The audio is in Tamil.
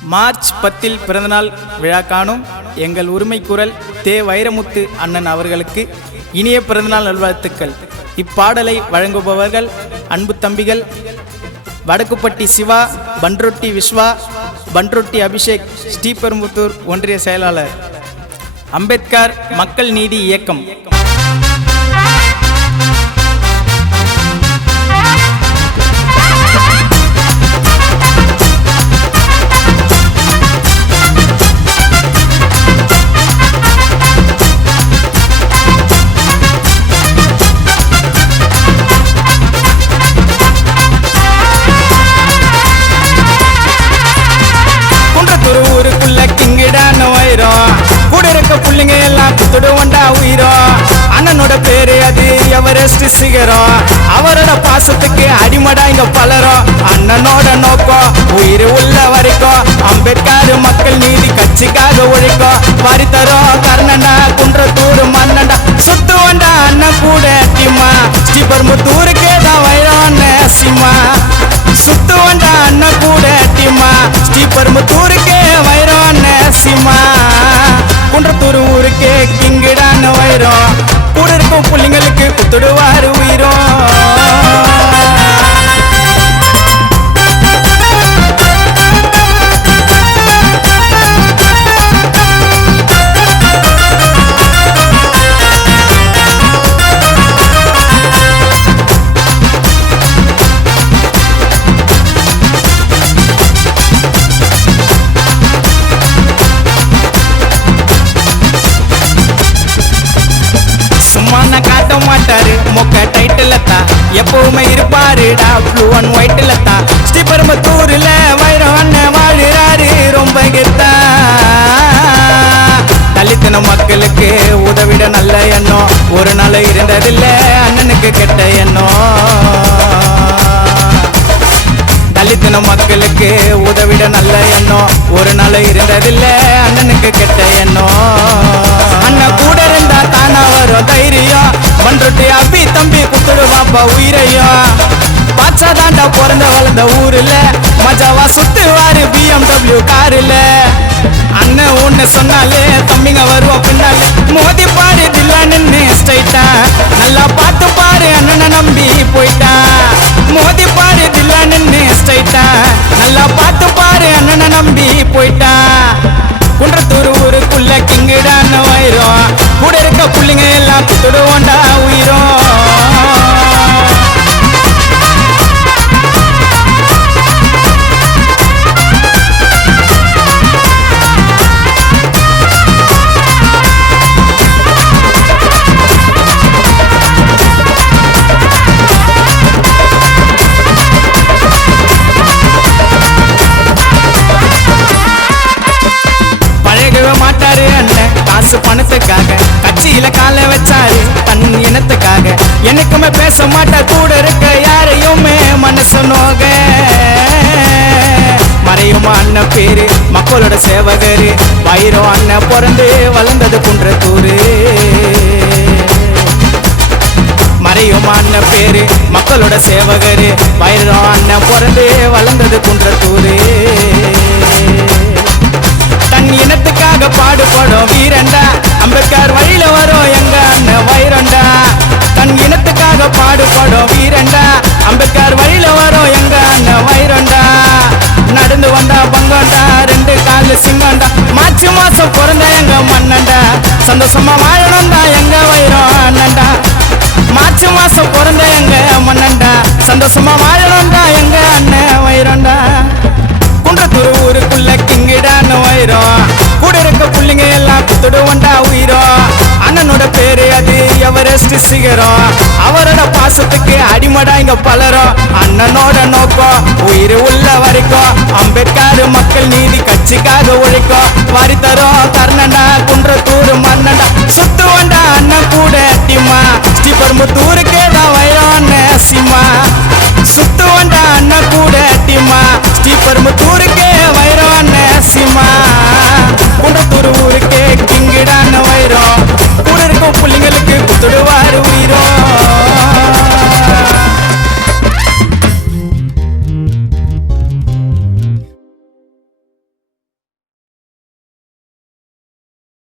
மார்ச் 10 பிறந்தநாள் விழா காணும் எங்கள் உரிமை குரல் தே வைரமுத்து அண்ணன் அவர்களுக்கு இனிய பிறந்தநாள் நல்வாழ்த்துக்கள். இப்பாடலை வழங்குபவர்கள் அன்பு தம்பிகள் வடக்குப்பட்டி சிவா, பன்ருட்டி விஸ்வா, பன்ருட்டி அபிஷேக், ஸ்ரீபெரும்புத்தூர் ஒன்றிய செயலாளர், அம்பேத்கர் மக்கள் நீதி இயக்கம். ஊருக்குள்ள கிங்கிடான வைரம் கூட இருக்க புள்ளிங்க எல்லாம் குத்துடுவண்டா உயிரும். அண்ணனோட பேரு அது எவரெஸ்ட் சிகரம். அவரோட பாசத்துக்கு அடிமடா இங்க பலரும். அண்ணனோட நோக்கம் உயிர் உள்ள வரைக்கும் அம்பேத்கர் மக்கள் நீதி கட்சிக்காக உழைக்கும். வரித்தரும் கர்ணண்டா குன்றத்தூர் மன்னண்டா சுத்துவண்டா அண்ணன் கூட டீமா. ஸ்ரீபெரும்புத்தூருக்கே தான் வைரம் சிம்மா. சுத்துவண்டா அண்ணன் கூட டீமா. ஸ்ரீபெரும்புத்தூருக்கே வைரம் சிம்மா. குன்றத்தூர் ஊருக்கே கிங்கிடான வைரம். கூட இருக்கும் புள்ளிங்களுக்கு குத்துடுவாரு உயிரும். காட்ட மாட்டாரு மொக்க டைட்டில் தான் எப்பவுமே இருப்பாருடா ப்ளூ அண்ட் ஒயிட்ல தான். ஸ்ரீபெரும்புத்தூர்ல வைரம் அண்ணன் வாழுறாரு ரொம்ப கெத்தா. தலித்தன மக்களுக்கு உதவிட நல்ல எண்ணம் ஒரு நாள் இருந்ததில்ல அண்ணனுக்கு கெட்ட எண்ணம். தலித்தன மக்களுக்கு உதவிட நல்ல எண்ணம் ஒரு நாள் இருந்ததில்ல அண்ணனுக்கு கெட்ட எண்ணம். அண்ணன் கூட இருந்தா தானா வரும் தைரியம். பன்ருட்டி அபி தம்பி குத்துடுவாப்பா உயிரையும். பாச்சா தாண்டா பிறந்த வளர்ந்த ஊருல மஜாவா சுத்துவாரு BMW காருல. அண்ணன் ஒண்ணு சொன்னாலே தம்பிங்க வருவோம் பின்னாலே. மோதி பாரு தில்லா நின்னு ஸ்ட்ரைட்டா. நல்லா பார்த்து பாரு அண்ணனை நம்பி போயிட்டா. மோதி பாரு தில்லா நின்னு ஸ்ட்ரைட்டா. நல்லா பார்த்து பாரு அண்ணனை நம்பி போயிட்டா. குன்றத்தூர் ஊருக்குள்ள கிங்கிடான வைரம். கூட இருக்க புள்ளிங்க எல்லாம் குத்துடுவோண்டா உயிரும். மாட்டாரு அண்ணன் காசு பணத்துக்காக. கட்சியில கால வச்சாரு தன் இனத்துக்காக. எனக்குமே பேச மாட்டா கூட இருக்க யாரையுமே மனசு நோக. மறையுமா அண்ணன் பேரு மக்களோட சேவகரு. வைரம் அண்ணன் பிறந்து வளர்ந்தது குன்றத்தூரு. மறையுமா அண்ணன் பேரு மக்களோட சேவகரு. வைரம் அண்ணன் பிறந்து வளர்ந்தது குன்றத்தூரு. தன் இனத்துக்காக பாடுபடும் வீரண்டா. அம்பேத்கர் வழியில வரும் எங்க அண்ணன் வைரண்டா. தன் இனத்துக்காக பாடுபடும் வீரண்டா. அம்பேத்கர் வழியில வரும் எங்க அண்ணன் வைரண்டா. நடந்து வந்தா பங்கண்டா ரெண்டு காலு சிங்கண்டா. மார்ச் மாசம் பிறந்த எங்க மன்னண்டா. சந்தோஷமா வாழணும் தான் எங்க வைரம் அண்ணன்டா. மார்ச் மாசம் பிறந்த எங்க மன்னண்டா. சந்தோஷமா வாழணும் தான் எங்க அண்ணன் வைரண்டா. குன்றத்தூர் ஊருக்குள்ள கிங்கிடான வைரம். கூட இருக்க புள்ளிங்க எல்லாம் குத்துடுவண்டா உயிரும். அண்ணனோட பேரு அது எவரெஸ்ட் சிகரம். அவரோட பாசத்துக்கு அடிமடா இங்க பலரும். அண்ணனோட நோக்கம் உயிர் உள்ள வரைக்கும் அம்பேத்கர் மக்கள் நீதி கட்சிக்காக உழைக்கும். வரித்தரும் கர்ணண்டா குன்றத்தூர் மன்னண்டா சுத்துவண்டா அண்ணன் கூட டீமா. ஸ்ரீபெரும்புத்தூருக்கே தான் வைரம் சிம்மா. சுத்துவண்டா அண்ணன் கூட டீமா. ஸ்ரீபெரும்புத்தூருக்கே